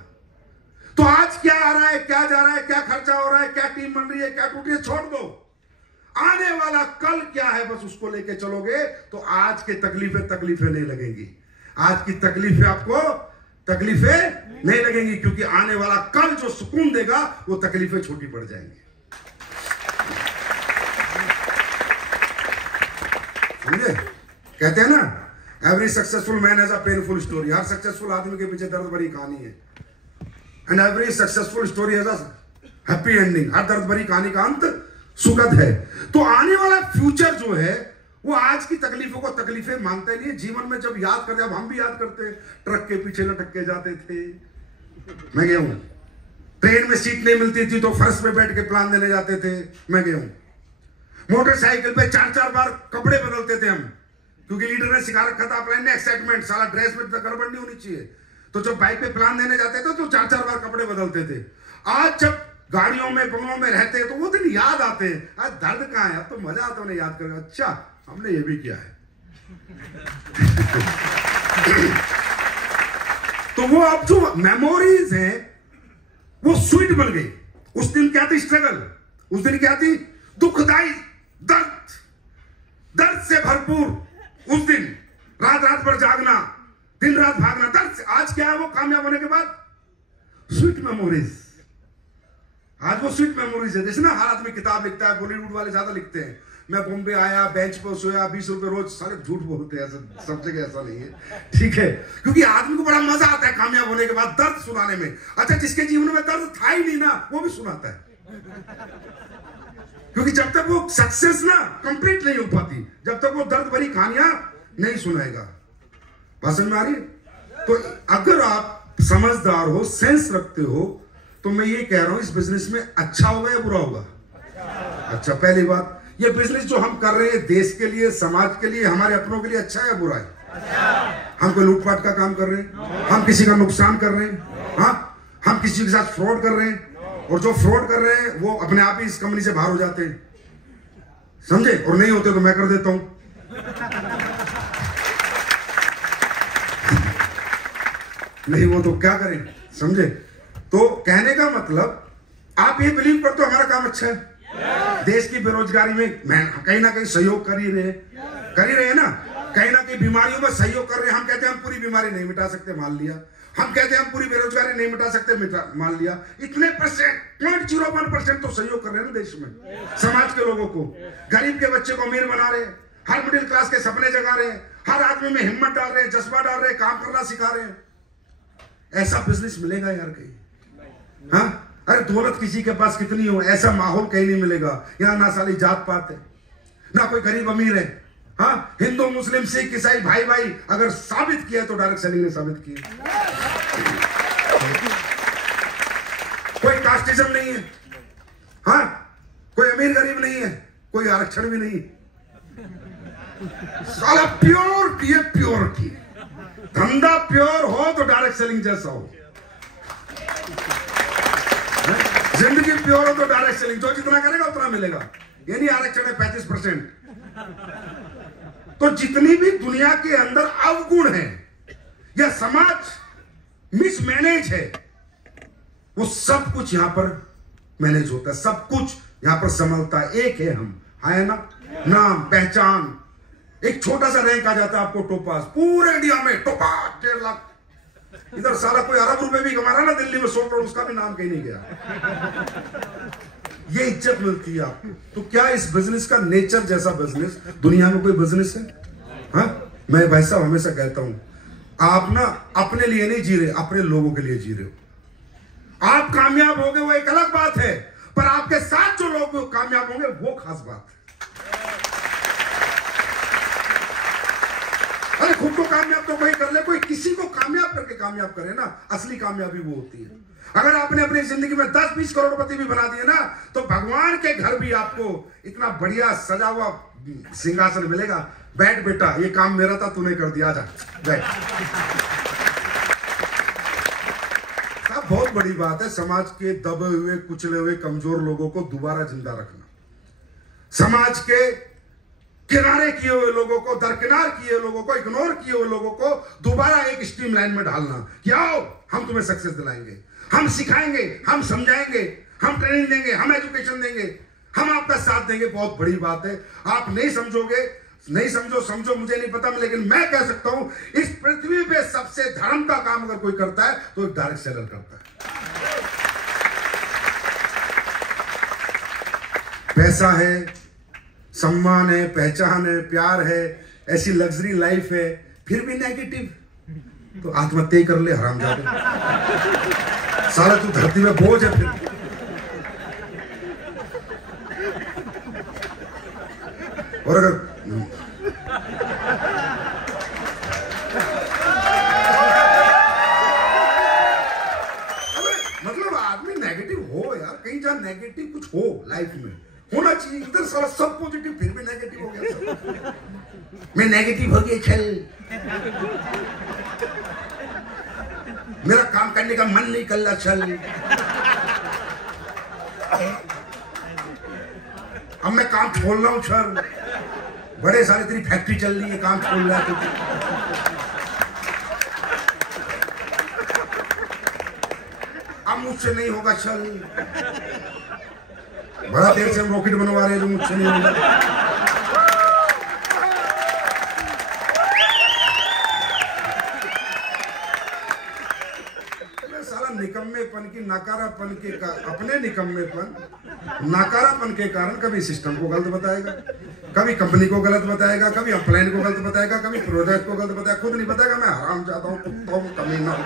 तो आज क्या आ रहा है, क्या जा रहा है, क्या खर्चा हो रहा है, क्या टीम बन रही है, क्या टूटी है, छोड़ दो। आने वाला कल क्या है, बस उसको लेके चलोगे तो आज के तकलीफें नहीं लगेंगी। आज की तकलीफें आपको तकलीफें नहीं लगेंगी, क्योंकि आने वाला कल जो सुकून देगा वो तकलीफें छोटी पड़ जाएंगी। समझे? कहते हैं ना, every successful man has a painful story. हर सक्सेसफुल आदमी के पीछे दर्द भरी कहानी है। And every successful story has a happy ending. हर दर्द भरी कहानी का अंत सुखद है। तो आने वाला फ्यूचर जो है वो आज की तकलीफों को तकलीफें मानते नहीं। जीवन में जब याद करते, अब हम भी याद करते हैं, ट्रक के पीछे लटक के जाते थे, मैं गया हूं। ट्रेन में सीट नहीं मिलती थी तो फर्श पे बैठ के प्लान देने जाते थे, मैं गया हूं। मोटरसाइकिल पे 4-4 बार कपड़े बदलते थे हम, क्योंकि लीडर ने सिखा रखा था अपना एक्साइटमेंट, साला ड्रेस में गड़बड़ नहीं होनी चाहिए। तो जब बाइक पे प्लान देने जाते थे तो 4-4 बार कपड़े बदलते थे। आज जब गाड़ियों में, बंगलों में रहते हैं तो वो दिन याद आते हैं। आज दर्द कहां है, अब तो मजा आता है उन्हें याद करके, अच्छा हमने ये भी किया है। तो वो अब जो मेमोरीज हैं वो स्वीट बन गई। उस दिन क्या थी स्ट्रगल, उस दिन क्या थी दुखदाई, दर्द से भरपूर। उस दिन रात रात भर जागना, दिन रात भागना, दर्द से। आज क्या है वो कामयाब होने के बाद स्वीट मेमोरीज। आज वो स्वीट मेमोरीज है। जैसे ना हर आदमी किताब लिखता है, बॉलीवुड वाले ज्यादा लिखते हैं, मैं बॉम्बे आया, बेंच पर सोया, 20 रुपए रोज, सारे झूठ बोलते हैं, ऐसा सब जगह ऐसा नहीं है, ठीक है? क्योंकि आदमी को बड़ा मजा आता है कामयाब होने के बाद दर्द सुनाने में। अच्छा, जिसके जीवन में दर्द था ही नहीं ना, वो भी सुनाता है, क्योंकि जब तक वो सक्सेस ना कंप्लीट नहीं हो पाती, जब तक वो दर्द भरी कहानियां नहीं सुनाएगा। बात समझ में आ रही है? तो अगर आप समझदार हो, सेंस रखते हो, तो मैं ये कह रहा हूं इस बिजनेस में अच्छा होगा या बुरा होगा? अच्छा। पहली बात, ये बिजनेस जो हम कर रहे हैं देश के लिए, समाज के लिए, हमारे अपनों के लिए अच्छा है या बुरा है? हम कोई लूटपाट का काम कर रहे हैं, हम किसी का नुकसान कर रहे हैं, हाँ, हम किसी के साथ फ्रॉड कर रहे हैं, और जो फ्रॉड कर रहे हैं वो अपने आप ही इस कंपनी से बाहर हो जाते हैं, समझे? और नहीं होते तो मैं कर देता हूं। नहीं वो तो क्या करें, समझे? तो कहने का मतलब, आप ये बिलीव करते हो हमारा काम अच्छा है, देश की बेरोजगारी में कहीं ना कहीं सहयोग कर ही रहे ना, कहीं ना कहीं बीमारियों में सहयोग कर रहे हैं। हम कहते हैं हम पूरी बीमारी नहीं मिटा सकते, मान लिया। हम कहते हैं हम पूरी बेरोजगारी नहीं मिटा सकते, मान लिया। इतने परसेंट 0.01% तो सहयोग कर रहे हैं ना देश में, समाज के लोगों को। गरीब के बच्चे को अमीर बना रहे हैं, हर मिडिल क्लास के सपने जगा रहे हैं, हर आदमी में हिम्मत डाल रहे हैं, जज्बा डाल रहे हैं, काम करना सिखा रहे हैं। ऐसा बिजनेस मिलेगा यार कहीं? हाँ, अरे दौलत किसी के पास कितनी हो, ऐसा माहौल कहीं नहीं मिलेगा। यहाँ ना साली जात पात है, ना कोई गरीब अमीर है। हाँ, हिंदू मुस्लिम सिख ईसाई भाई भाई अगर साबित किया तो डायरेक्ट सेलिंग ने साबित किया। कोई कास्टिज्म नहीं है, हाँ, कोई अमीर गरीब नहीं है, कोई आरक्षण भी नहीं है। साला प्योर, ये प्योरिटी। धंधा प्योर हो तो डायरेक्ट सेलिंग जैसा हो, जिंदगी प्योर हो तो डायरेक्ट सेलिंग, जो जितना करेगा उतना मिलेगा। ये नहीं आरक्षण है 35%। तो जितनी भी दुनिया के अंदर अवगुण है या समाज मिसमैनेज है, वो सब कुछ यहां पर मैनेज होता है, सब कुछ यहां पर संभलता है। एक है हम, है ना, नाम पहचान। एक छोटा सा रैंक आ जाता है आपको टोपास, पूरे इंडिया में टोपास 1.5 लाख। इधर साला कोई अरब रुपए भी कमा रहा ना दिल्ली में 100 करोड़, उसका भी नाम कहीं नहीं गया। ये इज्जत मिलती है आपको। तो क्या इस बिजनेस का नेचर जैसा बिजनेस दुनिया में कोई बिजनेस है? हाँ, मैं भाई साहब हमेशा कहता हूं, आप ना अपने लिए नहीं जी रहे, अपने लोगों के लिए जी रहे हो। आप कामयाब होंगे वो एक अलग बात है, पर आपके साथ जो लोग कामयाब होंगे वो खास बात है। अरे खुद को कामयाब तो कोई कर ले, कोई किसी को कामयाब करके कामयाब करे ना, असली कामयाबी वो होती है। अगर आपने अपनी जिंदगी में 10-20 करोड़पति भी बना दिए ना, तो भगवान के घर भी आपको इतना बढ़िया सजा हुआ सिंहासन मिलेगा। बैठ बेटा, ये काम मेरा था, तूने कर दिया, जा बैठ। साहब बहुत बड़ी बात है समाज के दबे हुए, कुचले हुए, कमजोर लोगों को दोबारा जिंदा रखना, समाज के किनारे किए हुए लोगों को, दरकिनार किए हुए लोगों को, इग्नोर किए हुए लोगों को दोबारा एक स्ट्रीम लाइन में डालना कि आओ हम तुम्हें सक्सेस दिलाएंगे, हम सिखाएंगे, हम समझाएंगे, हम ट्रेनिंग देंगे, हम एजुकेशन देंगे, हम आपका साथ देंगे। बहुत बड़ी बात है। आप नहीं समझोगे, नहीं समझो, समझो मुझे नहीं पता, लेकिन मैं कह सकता हूं इस पृथ्वी पे सबसे धर्म का काम अगर कोई करता है तो एक डायरेक्ट सेलर करता है। पैसा है, सम्मान है, पहचान है, प्यार है, ऐसी लग्जरी लाइफ है, फिर भी नेगेटिव, तो आत्महत्या ही कर ले हरामजादे। साला तू धरती में बोझ है। फिर और अगर मतलब आदमी नेगेटिव हो यार, कहीं जहां नेगेटिव कुछ हो लाइफ में होना चाहिए। इधर सारा सब पॉजिटिव, फिर भी नेगेटिव हो गया। मैं नेगेटिव हो गया, चल मेरा काम करने का मन नहीं कर रहा, चल अब मैं काम खोल रहा हूं, चल बड़े सारे तेरी फैक्ट्री चल रही है, काम खोल रहा है तो अब मुझसे नहीं होगा, चल बड़ा देर से हम रॉकेट बनवा रहे हैं जो मुझसे नहीं होगा। साला निकम्मेपन की नकारापन के अपने निकम्मेपन नकारापन के कारण कभी सिस्टम को गलत बताएगा, कभी कंपनी को गलत बताएगा, कभी अपलाइन को गलत बताएगा, कभी प्रोजेक्ट को गलत बताएगा, खुद नहीं बताएगा मैं हराम जाता हूँ, कुत्ता हूँ, कमीना हूँ,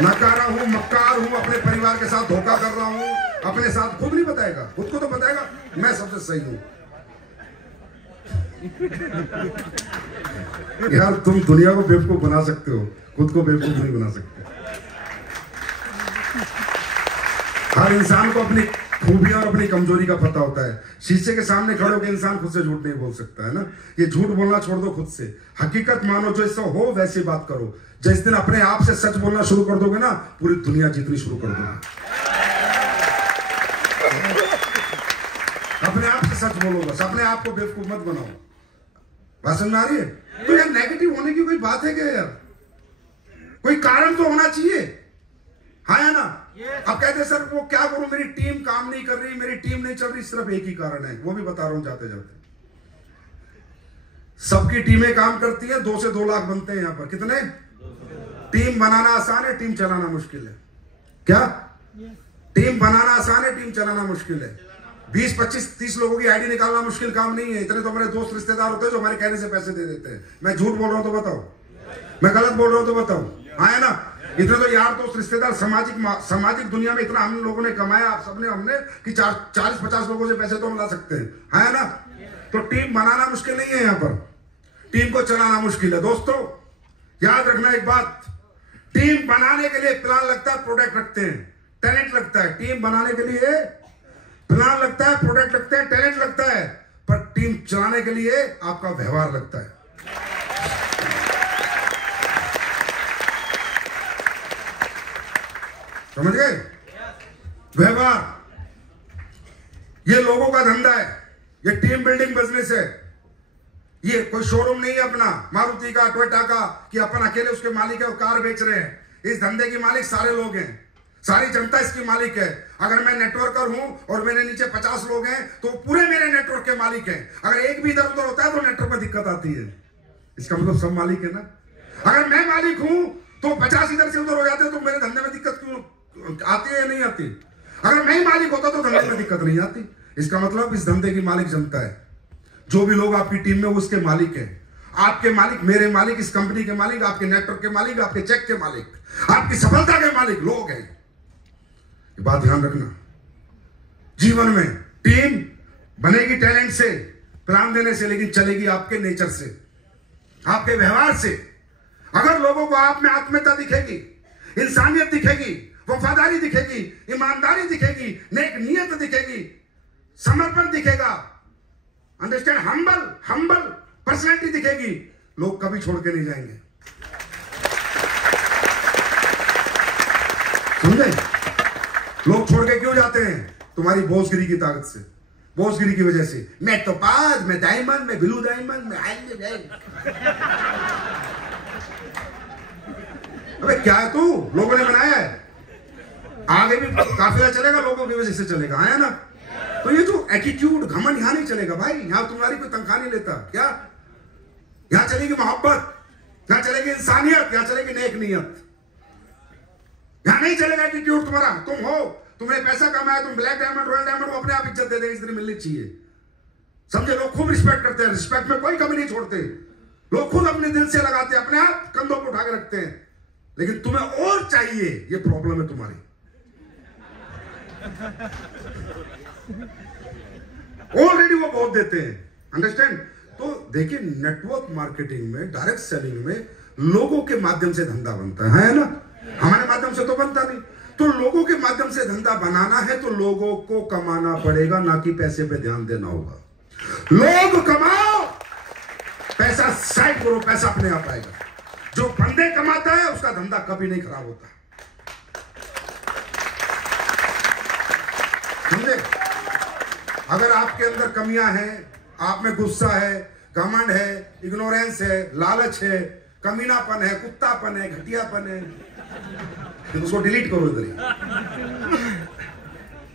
नकारा हूँ, मक्कार हूँ, अपने परिवार के साथ धोखा कर रहा हूँ, अपने साथ खुद नहीं बताएगा, खुद को तो बताएगा मैं सबसे सही हूँ। यार तुम दुनिया को बेवकूफ बना सकते हो, खुद को बेवकूफ नहीं बना सकते। हर इंसान को अपनी खूबियां और अपनी कमजोरी का पता होता है। शीशे के सामने खड़े होकर इंसान खुद से झूठ नहीं बोल सकता है ना। ये झूठ बोलना छोड़ दो, खुद से हकीकत मानो, जो इससे हो वैसी बात करो। जिस दिन अपने आप से सच बोलना शुरू कर दोगे ना, पूरी दुनिया जीतनी शुरू कर दोगे। अपने आप से सच बोलो, बस अपने आप को बेवकूफ मत बनाओ। बात समझ में आ रही है? तो यार नेगेटिव होने की कोई बात है क्या यार? कोई कारण तो होना चाहिए, हाँ या ना? अब कहते सर वो क्या करूं, मेरी टीम काम नहीं कर रही, मेरी टीम नहीं चल रही। सिर्फ एक ही कारण है, वो भी बता रहा हूं जाते जाते। सबकी टीमें काम करती है, 2 से 2 लाख बनते हैं यहाँ पर। कितने? टीम बनाना आसान है, टीम चलाना मुश्किल है। क्या? टीम बनाना आसान है, टीम चलाना मुश्किल है। 20, 25, 30 लोगों की आईडी निकालना मुश्किल काम नहीं है। इतने तो हमारे दोस्त रिश्तेदार होते हैं जो हमारे कहने से पैसे दे देते हैं। मैं झूठ बोल रहा हूं तो बताओ, मैं गलत बोल रहा हूं तो बताओ। हाँ है ना? इतने तो यार दोस्त रिश्तेदार सामाजिक दुनिया में इतना हम लोगों ने कमाया, आप सबने, हमने, कि 40-50 लोगों से पैसे तो हम ला सकते हैं। हाँ है ना? तो टीम बनाना मुश्किल नहीं है, यहाँ पर टीम को चलाना मुश्किल है। दोस्तों याद रखना एक बात, टीम बनाने के लिए प्लान लगता है, प्रोडक्ट रखते हैं, टैलेंट लगता है। टीम बनाने के लिए प्लान लगता है, प्रोडक्ट लगते हैं, टैलेंट लगता है, पर टीम चलाने के लिए आपका व्यवहार लगता है। समझ गए? व्यवहार, ये लोगों का धंधा है, ये टीम बिल्डिंग बिजनेस है। ये कोई शोरूम नहीं है अपना मारुति का, टोयोटा का, कि अपन अकेले उसके मालिक है और कार बेच रहे हैं। इस धंधे की मालिक सारे लोग हैं, सारी जनता इसकी मालिक है। अगर मैं नेटवर्कर हूं और मेरे नीचे 50 लोग हैं तो पूरे मेरे नेटवर्क के मालिक हैं। अगर एक भी इधर उधर होता है तो नेटवर्क में दिक्कत आती है। इसका मतलब सब मालिक है ना। अगर मैं मालिक हूं तो 50 इधर से उधर हो जाते हैं तो मेरे धंधे में दिक्कत क्यों आती है या नहीं आती? अगर मैं ही मालिक होता तो धंधे में दिक्कत नहीं आती। इसका मतलब इस धंधे की मालिक जनता है। जो भी लोग आपकी टीम में उसके मालिक हैं। आपके मालिक, मेरे मालिक, इस कंपनी के मालिक, आपके नेटवर्क के मालिक, आपके चेक के मालिक, आपकी सफलता के मालिक लोग हैं। ये बात ध्यान रखना। जीवन में टीम बनेगी टैलेंट से, प्लान देने से, लेकिन चलेगी आपके नेचर से, आपके व्यवहार से। अगर लोगों को आप में आत्मीयता दिखेगी, इंसानियत दिखेगी, वफादारी दिखेगी, ईमानदारी दिखेगी, नेक नियत दिखेगी, समर्पण दिखेगा, अंडरस्टैंड, हम्बल पर्सनैलिटी दिखेगी, लोग कभी छोड़ के नहीं जाएंगे। समझे? लोग छोड़ के क्यों जाते हैं? तुम्हारी बोसगिरी की ताकत से, बोसगिरी की वजह से। मैं टोपाज, मैं डायमंड, मैं ब्लू डायमंड, मैं अबे क्या है तू? लोगों ने बनाया है, आगे भी काफिला चलेगा, लोगों की वजह से चलेगा। है ना? तो ये जो एटीट्यूड, घमंड यहां नहीं चलेगा भाई। यहां तुम्हारी कोई तनख्वाह नहीं लेता। क्या? यहां चलेगी मोहब्बत, यहां चलेगी इंसानियत, यहां चलेगी नेक नियत। यहां नहीं चलेगा एटीट्यूड तुम्हारा। तुम हो, तुमने पैसा कमाया, तुम ब्लैक डायमंड, रॉयल डायमंड, वो अपने आप इज्जत दे देंगे, इस तरह मिलनी चाहिए। समझे? लोग खूब रिस्पेक्ट करते हैं, रिस्पेक्ट में कोई कमी नहीं छोड़ते। लोग खुद अपने दिल से लगाते हैं, अपने आप कंधों पर उठा के रखते हैं। लेकिन तुम्हें और चाहिए, ये प्रॉब्लम है तुम्हारी। ऑलरेडी वो बहुत देते हैं। अंडरस्टैंड? तो देखिए, नेटवर्क मार्केटिंग में, डायरेक्ट सेलिंग में लोगों के माध्यम से धंधा बनता है ना? हमारे माध्यम से तो बनता नहीं। तो लोगों के माध्यम से धंधा बनाना है तो लोगों को कमाना पड़ेगा, ना कि पैसे पे ध्यान देना होगा। लोग कमाओ, पैसा साइड करो, पैसा अपने आप आएगा। जो बंदे कमाता है उसका धंधा कभी नहीं खराब होता। समझे? अगर आपके अंदर कमियां हैं, आप में गुस्सा है, घमंड है, इग्नोरेंस है, लालच है, कमीनापन है, कुत्तापन है, घटियापन है, तो उसको डिलीट करो इधर ही।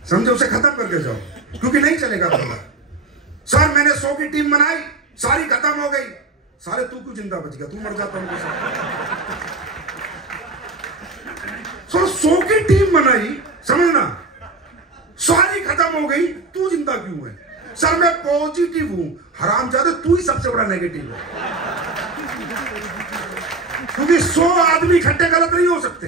समझे? उसे खत्म करके जाओ, क्योंकि नहीं चलेगा धंधा। सर मैंने 100 की टीम बनाई, सारी खत्म हो गई। सारे तू क्यों जिंदा बच गया? तू मर जाता हूं। सर 100 की टीम बनाई, समझना, सारी खत्म हो गई, तू जिंदा क्यों है? सर मैं पॉजिटिव हूं। हरामजादे, तू ही सबसे बड़ा नेगेटिव है, क्योंकि 100 आदमी इकट्ठे गलत नहीं हो सकते।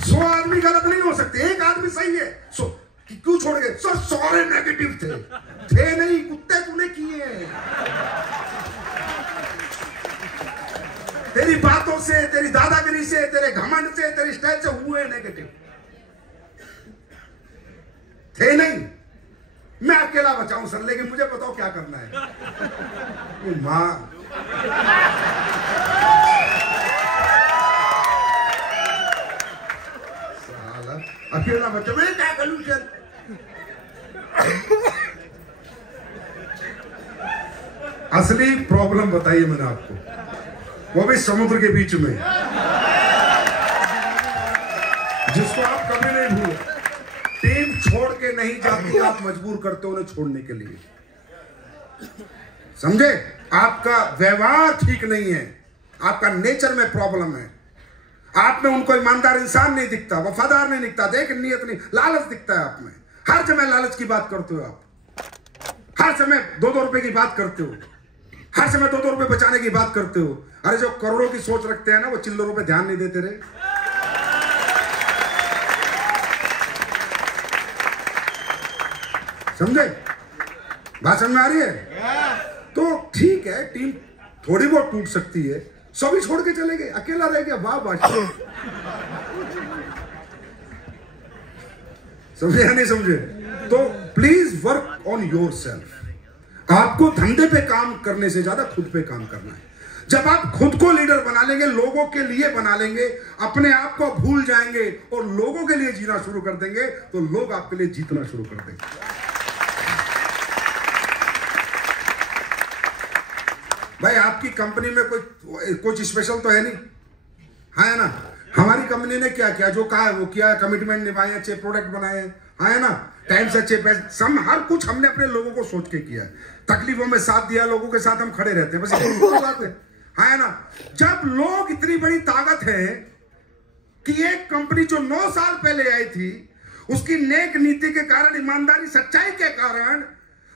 100 आदमी गलत नहीं हो सकते, एक आदमी सही है। क्यों छोड़ गए? सर सारे नेगेटिव थे नहीं, कुत्ते तूने किए हैं। तेरी बातों से, तेरी दादागिरी से, तेरे घमंड से, तेरी स्टाइल से हुए नेगेटिव। थे नहीं। मैं अकेला बचाऊं सर, लेकिन मुझे बताओ क्या करना है। मां साला अकेला बचा, मैं क्या करूं सर? असली प्रॉब्लम बताइए मैंने आपको, वो भी समुद्र के बीच में। जिसको आप कभी नहीं भूलो। टीम छोड़ के नहीं जाती, आप मजबूर करते हो उन्हें छोड़ने के लिए, समझे? आपका व्यवहार ठीक नहीं है, आपका नेचर में प्रॉब्लम है, आप में उनको ईमानदार इंसान नहीं दिखता, वफादार नहीं दिखता, देख नियत नहीं, लालच दिखता है आप में। हर समय लालच की बात करते हो आप, हर समय 2-2 रुपए की बात करते हो, हर समय 2-2 रुपए बचाने की बात करते हो। अरे जो करोड़ों की सोच रखते हैं ना, वो चिल्लरों पे ध्यान नहीं देते रहे। समझे? बात समझ में आ रही है? तो ठीक है, टीम थोड़ी बहुत टूट सकती है, सभी छोड़ के चले गए, अकेला रह गया, वाह वाह। समझे या नहीं समझे? तो प्लीज वर्क ऑन योरसेल्फ। आपको धंधे पे काम करने से ज्यादा खुद पे काम करना है। जब आप खुद को लीडर बना लेंगे, लोगों के लिए बना लेंगे, अपने आप को भूल जाएंगे और लोगों के लिए जीना शुरू कर देंगे, तो लोग आपके लिए जीतना शुरू कर देंगे। भाई आपकी कंपनी में कुछ स्पेशल तो है नहीं, हाँ है ना? हमारी कंपनी ने क्या किया, जो कहा है वो किया, कमिटमेंट निभाए, अच्छे प्रोडक्ट बनाए, हाँ है ना? टाइम से अच्छे पैसे, सम हर कुछ हमने अपने लोगों को सोच के किया। तकलीफों में साथ दिया, लोगों के साथ हम खड़े रहते हैं, बस इतनी बात है, हाँ है ना? जब लोग इतनी बड़ी ताकत है कि एक कंपनी जो 9 साल पहले आई थी, उसकी नेक नीति के कारण, ईमानदारी सच्चाई के कारण,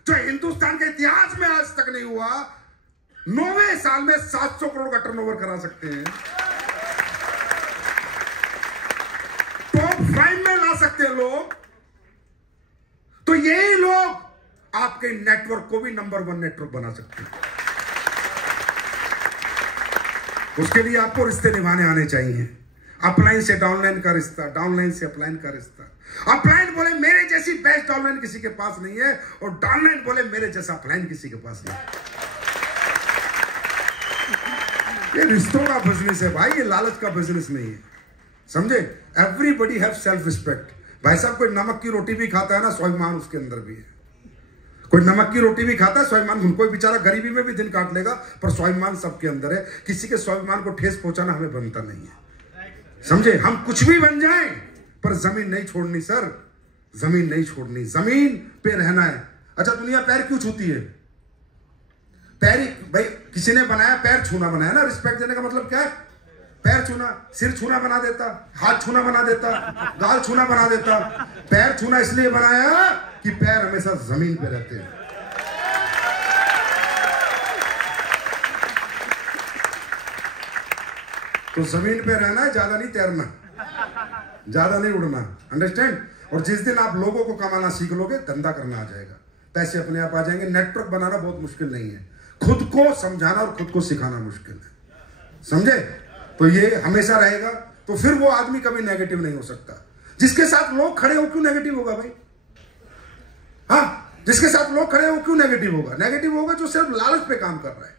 जो हिंदुस्तान के इतिहास में आज तक नहीं हुआ, 9वें साल में 700 करोड़ का टर्नओवर करा सकते हैं, टॉप 5 में ला सकते हैं लोग। तो यही लोग आपके नेटवर्क को भी नंबर 1 नेटवर्क बना सकते हैं। उसके लिए आपको रिश्ते निभाने आने चाहिए। अपलाइन से डाउनलाइन का रिश्ता, डाउनलाइन से अपलाइन का रिश्ता। अपलाइन बोले मेरे जैसी बेस्ट डाउनलाइन किसी के पास नहीं है, और डाउनलाइन बोले मेरे जैसा अपलाइन किसी के पास नहीं है। ये रिश्तों का बिजनेस है भाई, ये लालच का बिजनेस नहीं है, समझे? Everybody have self respect. भाई साहब, कोई नमक की रोटी भी खाता है ना, स्वाभिमान उसके अंदर भी है। कोई नमक की रोटी भी खाता है, स्वाभिमान, कोई बेचारा गरीबी में भी दिन काट लेगा, पर स्वाभिमान सबके अंदर है। किसी के स्वाभिमान को ठेस पहुंचाना हमें बनता नहीं है, समझे? हम कुछ भी बन जाएं, पर जमीन नहीं छोड़नी सर, जमीन नहीं छोड़नी, जमीन पे रहना है। अच्छा, दुनिया पैर क्यों छूती है? पैर, भाई किसी ने बनाया, पैर छूना बनाया ना। रिस्पेक्ट देने का मतलब क्या है? पैर छूना, सिर छूना बना देता, हाथ छूना बना देता, गाल छूना बना देता। पैर छूना इसलिए बनाया कि पैर हमेशा जमीन पे रहते हैं। तो जमीन पे रहना है, ज्यादा नहीं तैरना, ज्यादा नहीं उड़ना, अंडरस्टैंड? और जिस दिन आप लोगों को कमाना सीख लोगे, धंधा करना आ जाएगा, पैसे अपने आप आ जाएंगे। नेटवर्क बनाना बहुत मुश्किल नहीं है, खुद को समझाना और खुद को सिखाना मुश्किल है, समझे? तो ये हमेशा रहेगा, तो फिर वो आदमी कभी नेगेटिव नहीं हो सकता। जिसके साथ लोग खड़े हो क्यों नेगेटिव होगा भाई? हाँ, जिसके साथ लोग खड़े हो क्यों नेगेटिव होगा? नेगेटिव होगा जो सिर्फ लालच पे काम कर रहा है,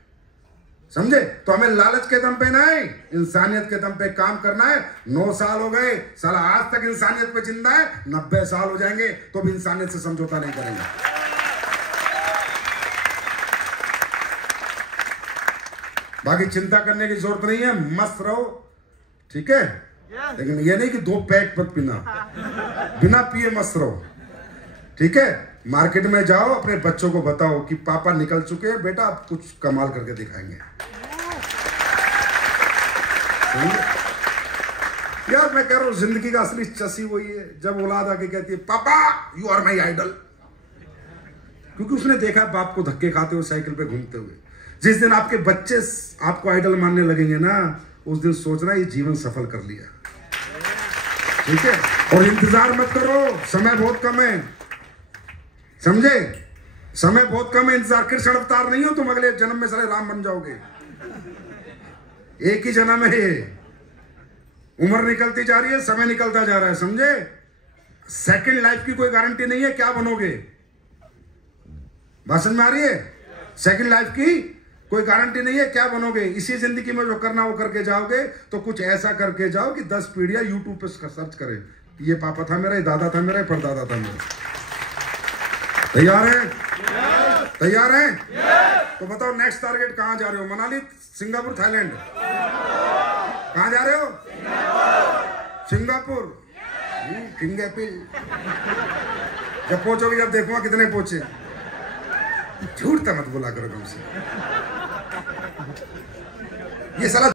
समझे? तो हमें लालच के दम पे नहीं, इंसानियत के दम पे काम करना है। 9 साल हो गए, साला आज तक इंसानियत पे जिंदा है, 90 साल हो जाएंगे तो भी इंसानियत से समझौता नहीं करेंगे। बाकी चिंता करने की जरूरत नहीं है, मस्त रहो, ठीक है? लेकिन ये नहीं कि 2 पैक मत पीना, बिना पिए मस्त रहो, ठीक है? मार्केट में जाओ, अपने बच्चों को बताओ कि पापा निकल चुके हैं, बेटा आप कुछ कमाल करके दिखाएंगे। यार मैं कह रहा हूं, जिंदगी का असली चसी वही है जब औलाद आके कहती है पापा यू आर माई आइडल, क्योंकि उसने देखा बाप को धक्के खाते हुए, साइकिल पे घूमते हुए। जिस दिन आपके बच्चे आपको आइडल मानने लगेंगे ना, उस दिन सोचना ये जीवन सफल कर लिया, ठीक है? और इंतजार मत करो, समय बहुत कम है, समझे? समय बहुत कम है, इंतजार। कृष्ण अवतार नहीं हो तुम, अगले जन्म में सारे राम बन जाओगे। एक ही जन्म है ये, उम्र निकलती जा रही है, समय निकलता जा रहा है, समझे? सेकंड लाइफ की कोई गारंटी नहीं है क्या बनोगे। बात समझ में आ रही है? सेकंड लाइफ की कोई गारंटी नहीं है क्या बनोगे। इसी जिंदगी में जो करना वो करके जाओगे, तो कुछ ऐसा करके जाओ कि 10 पीढ़ियां यूट्यूब पे सर्च करें, ये पापा था मेरा, ये दादा था मेरा, ये परदादा था मेरा। तैयार है? तैयार है? तो बताओ नेक्स्ट टारगेट कहां जा रहे हो? Manali, Singapore, Thailand? कहां जा रहे हो? सिंगापुर। King Apple. जब पहुंचोगे जब देखूंगा कितने पहुंचे। झूठ तो मत बोला करो तुमसे। ये साला